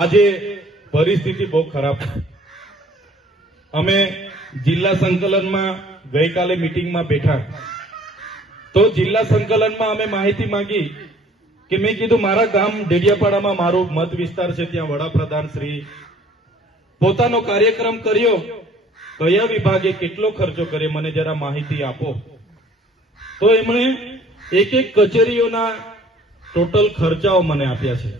આજે પરિસ્થિતિ બહુ ખરાબ છે। અમે જિલ્લા સંકલનમાં ગઈકાલે મીટિંગમાં બેઠા તો જિલ્લા સંકલનમાં અમે માહિતી માંગી કે મેં કીધું મારા ગામ ડેડિયાપાડામાં મારું મત વિસ્તાર છે, ત્યાં વડાપ્રધાન શ્રી પોતાનો કાર્યક્રમ કર્યો, કયા વિભાગે કેટલો ખર્ચો કર્યો મને જરા માહિતી આપો। તો એમણે એક એક કચેરીઓના ટોટલ ખર્ચાઓ મને આપ્યા છે।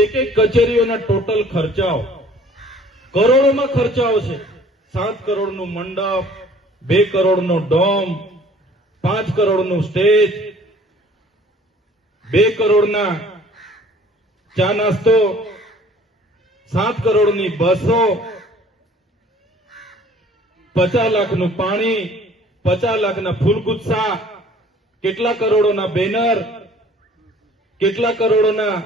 એક એક કચેરીઓના ટોટલ ખર્ચાઓ કરોડોમાં ખર્ચાઓ છે। 7 કરોડનું મંડપ, 2 કરોડનો ડોમ, 5 કરોડનું સ્ટેજ, 2 કરોડના ચા નાસ્તો, 7 કરોડની બસો, 50 લાખનું પાણી, 50 લાખના ફૂલગુચ્છા, કેટલા કરોડોના બેનર, કેટલા કરોડોના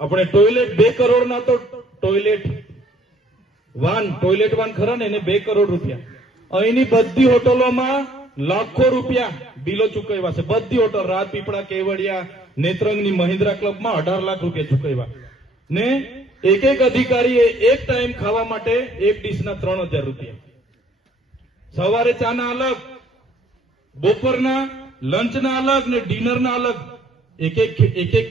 આપણે ટોયલેટ, 2 કરોડના તો ટોયલેટ વાન ખરા ને એને 2 કરોડ રૂપિયા। અહીંની બધી હોટલોમાં લાખો રૂપિયા બિલો ચૂકવ્યા છે। બધી હોટલ રાજપીપળા, કેવડિયા, નેત્રંગની મહિન્દ્રા ક્લબમાં 18 લાખ રૂપિયા ચૂકવ્યા ને એક એક અધિકારીએ એક ટાઈમ ખાવા માટે એક ડીશના 3000 રૂપિયા। સવારે ચાના અલગ, બપોરના લંચના અલગ ને ડિનરના અલગ। એક એક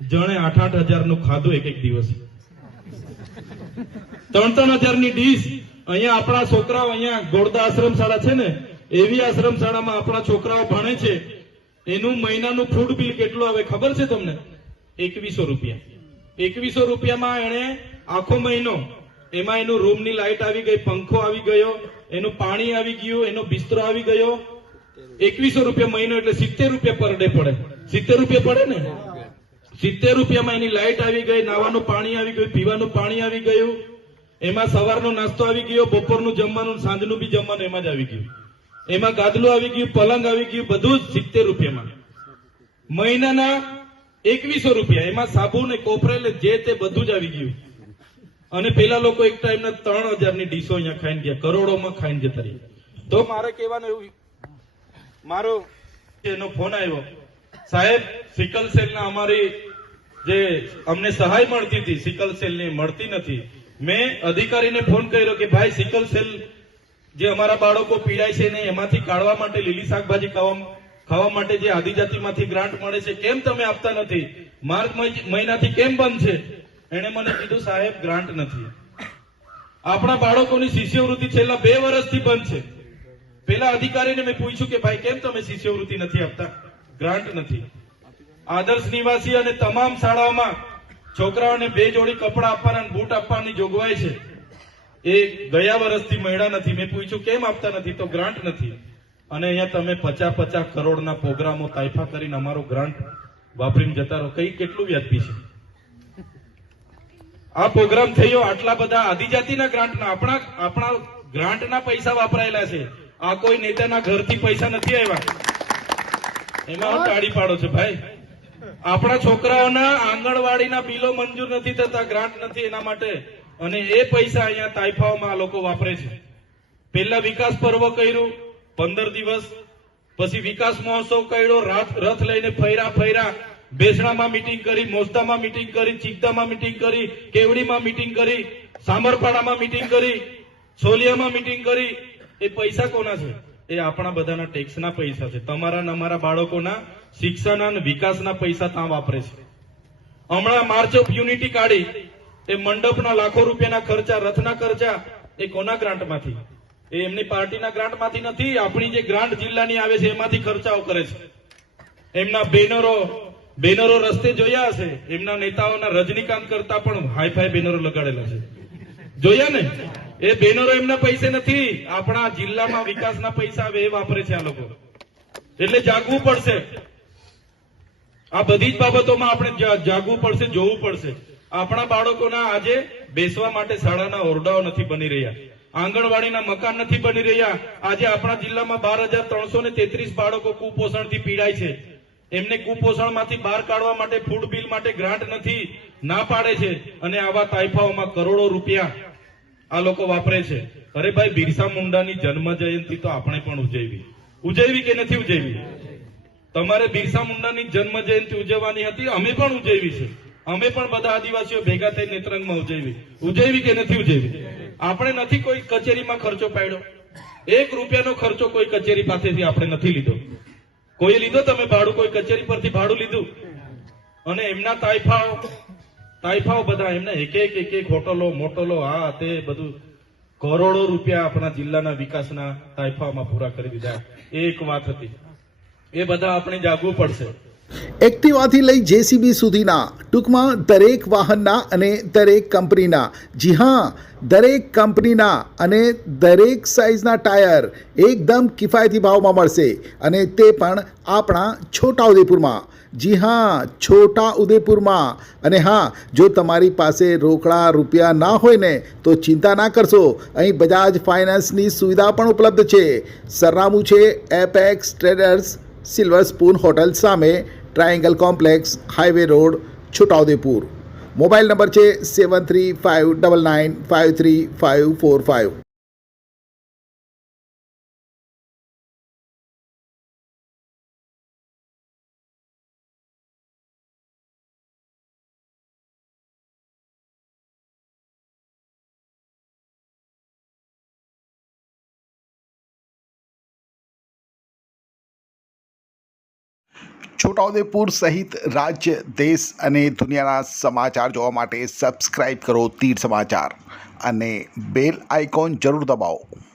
જણે 8,000 નું ખાધું એક દિવસ। 3,000 ની ડીશ। અહીંયા આપણા છોકરાઓ, અહીંયા ગોળદા આશ્રમ શાળા છે ને, એવી આશ્રમ શાળામાં આપણા છોકરાઓ ભણે છે, એનું મહિનાનું ફૂડ બિલ કેટલું આવે ખબર છે તમને? 2100 રૂપિયા। 2100 રૂપિયામાં એને આખો મહિનો, એમાં એનું રૂમની લાઈટ આવી ગઈ, પંખો આવી ગયો, એનું પાણી આવી ગયું, એનો બિસ્તરો આવી ગયો। 2100 રૂપિયા મહિનો એટલે 70 રૂપિયા પર ડે પડે। 70 રૂપિયા પડે ને? 70 રૂપિયામાં એની લાઈટ આવી ગઈ, નાવાનું પાણી આવી ગયું, પીવાનું પાણી આવી ગયું, એમાં સવારનો નાસ્તો આવી ગયો, બપોરનું જમવાનું, સાંજનું બી જમવાનું એમાં જ આવી ગયું, એમાં ગાદલું આવી ગયું, પલંગ આવી ગયું, બધું જ 70 રૂપિયામાં। મહિનાના 2100 રૂપિયા, એમાં સાબુ ને કોપરેલ જે તે બધું જ આવી ગયું। અને પેલા લોકો એક ટાઈમના 3000 ની ડીશો અહીંયા ખાઈને ગયા, કરોડોમાં ખાઈને જતા રહ્યા। તો મારે કહેવાનું એવું, મારો એનો ફોન આવ્યો, સાહેબ સિકલ સેલના અમારી જે અમને સહાય મળતી હતી સિકલ સેલની મળતી નથી। મેં અધિકારીને ફોન કર્યો કે ભાઈ સિકલ સેલ જે અમારા બાળકો પીડાય છે ને એમાંથી કાઢવા માટે, લીલી શાકભાજી ખાવા માટે જે આદિજાતિમાંથી ગ્રાન્ટ મળે છે, કેમ તમે આપતા નથી? માર્ચ મહિનાથી કેમ બંધ છે? એને મને કીધું સાહેબ ગ્રાન્ટ નથી। આપણા બાળકોની શિષ્યવૃત્તિ છેલ્લા 2 વર્ષથી બંધ છે। પેલા અધિકારીને મેં પૂછ્યું કે ભાઈ કેમ તમે શિષ્યવૃત્તિ નથી આપતા? ગ્રાન્ટ નથી। આદર્શ નિવાસી અને તમામ શાળાઓમાં છોકરાઓને 2 જોડી કપડા આપવાના, બૂટ આપવાની જોગવાઈ છે, એ ગયા વર્ષથી મળ્યા નથી। મેં પૂછ્યું કેમ આપતા નથી? તો ગ્રાન્ટ નથી। અને અહીંયા તમે 50 કરોડના પ્રોગ્રામો તાઇફા કરીને અમારો ગ્રાન્ટ વાપરીને જતા રહો, કઈ કેટલું વ્યાજબી છે? આ પ્રોગ્રામ થયો આટલા બધા આદિજાતિના ગ્રાન્ટના, આપણા ગ્રાન્ટના પૈસા વાપરાયેલા છે। આ કોઈ નેતાના ઘરથી પૈસા નથી આવ્યા, એમાં ટાળી પાડો છે ભાઈ। આપણા છોકરાઓના આંગણવાડીના બિલો મંજૂર નથી થતા, ગ્રાન્ટ નથી એના માટે, અને એ પૈસા અહીંયા તાઇફાઓમાં આ લોકો વાપરે છે। પહેલા વિકાસ પર્વ કર્યું 15 દિવસ, પછી વિકાસ મહોત્સવ કર્યો, રથ લઈને ફર્યા, બેસણામાં મીટિંગ કરી, મોસ્તામાં મીટિંગ કરી, ચિકદામાં મીટિંગ કરી, કેવડીમાં મીટિંગ કરી, સામરપાડામાં મીટિંગ કરી, છોલિયામાં મીટિંગ કરી। એ પૈસા કોના છે? એ આપણા બધાના ટેક્સના પૈસા છે। તમારા ને અમારા બાળકોના શિક્ષણના અને વિકાસના પૈસા ત્યાં વાપરે છે। હમણાં માર્ચ ઓફ યુનિટી કાઢી, એ મંડપના લાખો રૂપિયાના ખર્ચા, રથના ખર્ચા, એ કોના ગ્રાન્ટમાંથી? એ એમની પાર્ટીના ગ્રાન્ટમાંથી નથી, આપણી જે ગ્રાન્ટ જિલ્લાની આવે છે એમાંથી ખર્ચાઓ કરે છે। એમના બેનરો રસ્તે જોયા હશે, એમના નેતાઓના રજનીકાંત કરતા પણ હાઈફાઈ બેનરો લગાડેલા છે, જોયા ને? એ બેનરો એમના પૈસે નથી, આપણા જિલ્લામાં વિકાસના પૈસા આવે એ વાપરે છે આ લોકો। એટલે જાગવું પડશે, આ બધી જ બાબતોમાં આપણે જાગવું પડશે, જોવું પડશે। આપણા બાળકોના આજે બેસવા માટે શાળાના ઓરડાઓ નથી બની રહ્યા, આંગણવાડીના મકાન નથી બની રહ્યા। આજે આપણા જિલ્લામાં 12,333 બાળકો કુપોષણથી પીડાય છે। એમને કુપોષણમાંથી બહાર કાઢવા માટે ફૂડ બિલ માટે ગ્રાન્ટ નથી, ના પાડે છે, અને આવા તાઇફાઓમાં કરોડો રૂપિયા આ લોકો વાપરે છે। અરે ભાઈ, બિરસા મુંડાની જન્મ જયંતિ તો આપણે પણ ઉજવવી કે નથી ઉજવવી? તમારે બિરસા મુંડાની જન્મ જયંતિ ઉજવવાની હતી, અમે પણ ઉજવી છે, અમે પણ બધા આદિવાસીઓ ભેગા થઈ નેત્રંગમાં ઉજવી કે નથી ઉજવી? આપણે નથી કોઈ કચેરીમાં ખર્ચો પાડ્યો, 1 રૂપિયાનો ખર્ચો કોઈ કચેરી પાસેથી આપણે નથી લીધો. કોઈ લીધો તમે ભાડું? કોઈ કચેરી પરથી ભાડું લીધું? અને એમના તાઇફાઓ બધા એમના એક હોટલો મોટલો આ તે બધું કરોડો રૂપિયા આપણા જિલ્લાના વિકાસના તાઇફામાં પૂરા કરી દીધા. એક વાત હતી, એ બધા આપણે જાગવું પડશે. એક્ટિવાથી લઈ જેસીબી સુધીના, ટૂંકમાં દરેક વાહનના અને દરેક કંપનીના, જી હા, દરેક કંપનીના અને દરેક સાઇઝના ટાયર એકદમ કિફાયતી ભાવમાં મળશે, અને તે પણ આપણા છોટાઉદેપુરમાં. જી હા, છોટાઉદેપુરમાં. અને હા, જો તમારી પાસે રોકડા રૂપિયા ના હોય ને તો ચિંતા ના કરશો, અહીં બજાજ ફાઇનાન્સની સુવિધા પણ ઉપલબ્ધ છે. સરનામું છે Apex Traders, silver spoon hotel સામે, triangle complex, highway road, Chhotaudepur. Mobile number છે 7359953545. છોટાઉદેપુર સહિત રાજ્ય, દેશ અને દુનિયાના સમાચાર જોવા માટે સબસ્ક્રાઈબ કરો તીર સમાચાર અને બેલ આઇકોન જરૂર દબાવો.